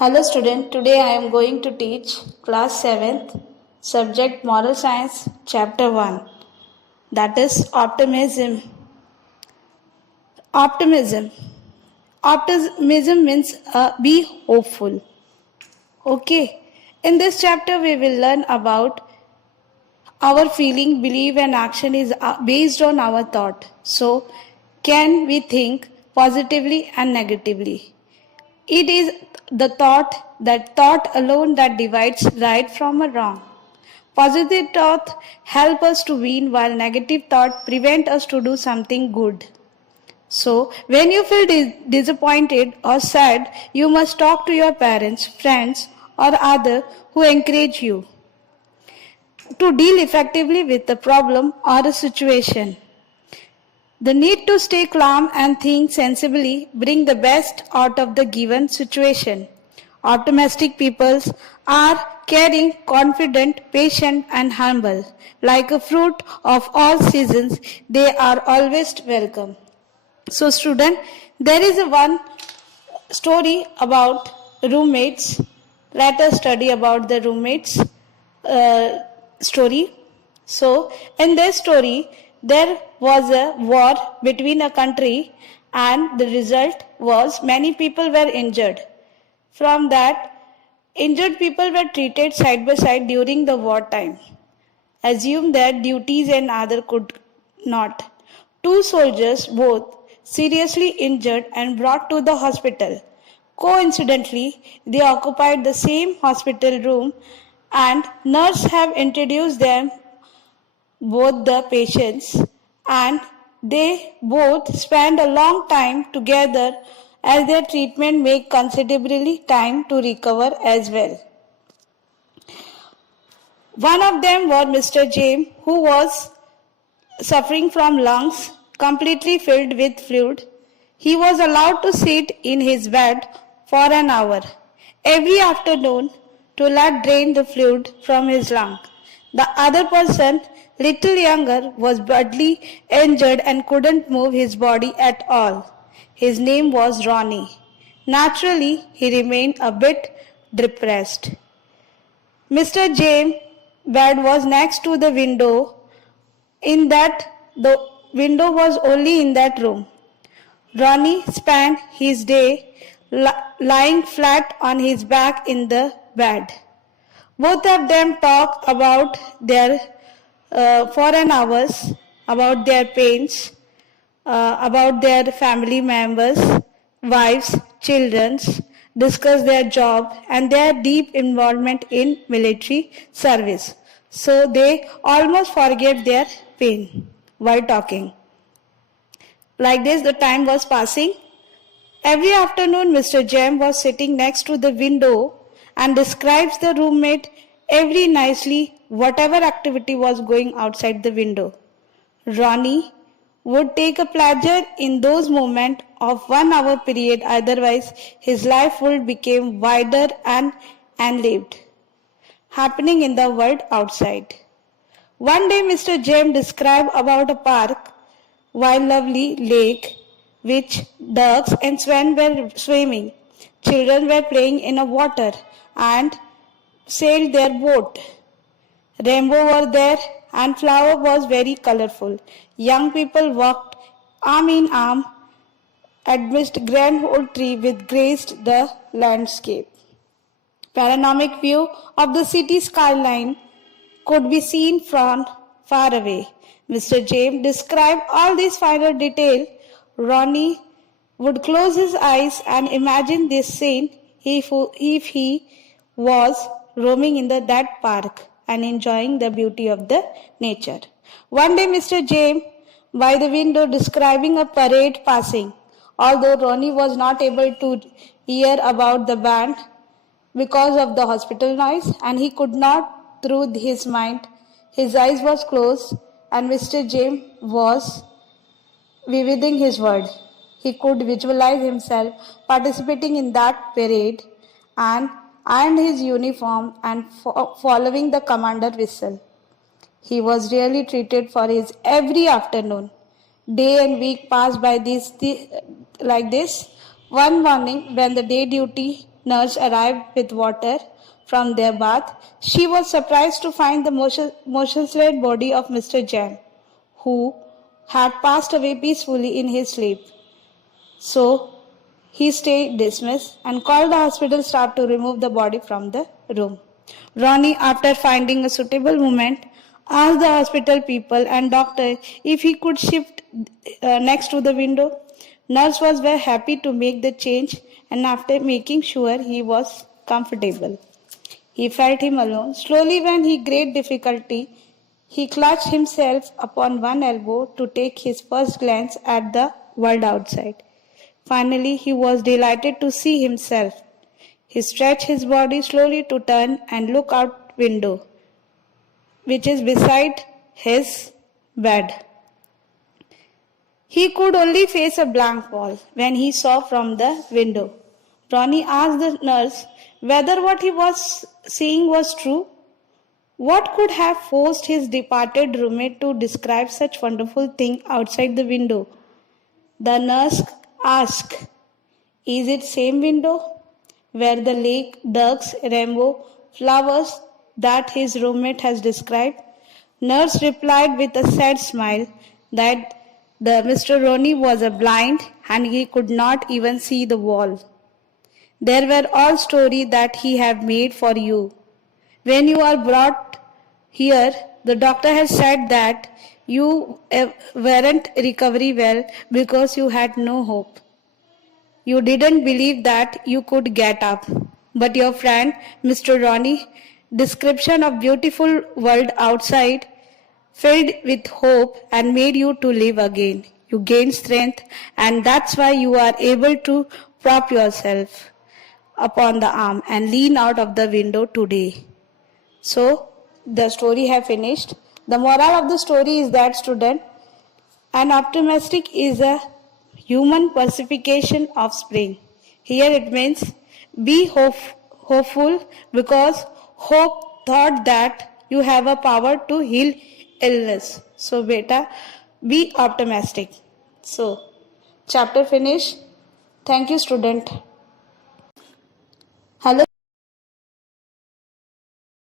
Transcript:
Hello student, today I am going to teach class 7th subject Moral Science chapter 1, that is optimism. Optimism. Optimism means be hopeful. Okay. In this chapter we will learn about our feeling, belief and action is based on our thought. So can we think positively and negatively? It is the thought alone that divides right from a wrong. Positive thought help us to win while negative thought prevent us to do something good. So, when you feel disappointed or sad, you must talk to your parents, friends or other who encourage you to deal effectively with the problem or a situation. The need to stay calm and think sensibly bring the best out of the given situation. Optimistic people are caring, confident, patient and humble. Like a fruit of all seasons, they are always welcome. So student, there is one story about roommates. Let us study about the roommates story. So in this story, there was a war between a country and the result was many people were injured. From that, injured people were treated side by side during the wartime. Assume that duties and other could not. Two soldiers, both seriously injured and brought to the hospital. Coincidentally, they occupied the same hospital room and nurse have introduced them both the patients and they both spend a long time together as their treatment make considerably time to recover as well. One of them was Mr. James, who was suffering from lungs completely filled with fluid. He was allowed to sit in his bed for an hour every afternoon to let drain the fluid from his lung. The other person, little younger, was badly injured and couldn't move his body at all. His name was Ronnie. Naturally, he remained a bit depressed. Mr. James' bed was next to the window. The window was only in that room. Ronnie spent his day lying flat on his back in the bed. Both of them talked about their for an hours about their pains, about their family members, wives, children, discuss their job and their deep involvement in military service. So they almost forget their pain while talking. Like this, the time was passing. Every afternoon, Mr. Jem was sitting next to the window and describes the roommate every nicely whatever activity was going outside the window. Ronnie would take a pleasure in those moments of 1 hour period, otherwise his life would become wider and unlived, happening in the world outside. One day Mr. James described about a park, while lovely lake, which ducks and swans were swimming. Children were playing in the water and sailed their boat. Rainbow were there and flower was very colorful. Young people walked arm in arm amidst grand old tree which graced the landscape. Panoramic view of the city skyline could be seen from far away. Mr. James described all this finer detail. Ronnie would close his eyes and imagine this scene if he was roaming in that park and enjoying the beauty of the nature. One day Mr. James by the window describing a parade passing. Although Ronnie was not able to hear about the band because of the hospital noise and he could not through his mind, his eyes was closed and Mr. James was vividing his word. He could visualize himself participating in that parade and ironed his uniform and following the commander whistle. He was really treated for his every afternoon. Day and week passed by like this. One morning when the day duty nurse arrived with water from their bath, she was surprised to find the motionless body of Mr. Jam, who had passed away peacefully in his sleep. So he stayed dismissed and called the hospital staff to remove the body from the room. Ronnie, after finding a suitable moment, asked the hospital people and doctor if he could shift next to the window. Nurse was very happy to make the change, and after making sure he was comfortable, he felt him alone. Slowly, when he great difficulty, he clutched himself upon one elbow to take his first glance at the world outside. Finally, he was delighted to see himself. He stretched his body slowly to turn and look out window, which is beside his bed. He could only face a blank wall when he saw from the window. Ronnie asked the nurse whether what he was seeing was true. What could have forced his departed roommate to describe such wonderful thing outside the window? The nurse asked, "Is it same window where the lake, ducks, rainbow, flowers that his roommate has described?" Nurse replied with a sad smile that the Mr. Ronnie was a blind and he could not even see the wall. There were all stories that he had made for you. When you are brought here, the doctor has said that you weren't recovery well because you had no hope. You didn't believe that you could get up. But your friend, Mr. Ronnie, description of beautiful world outside filled with hope and made you to live again. You gained strength, and that's why you are able to prop yourself upon the arm and lean out of the window today. So, the story have finished. The moral of the story is that, student, an optimistic is a human personification of spring. Here it means be hopeful because hope thought that you have a power to heal illness. So beta, be optimistic. So, chapter finished. Thank you, student.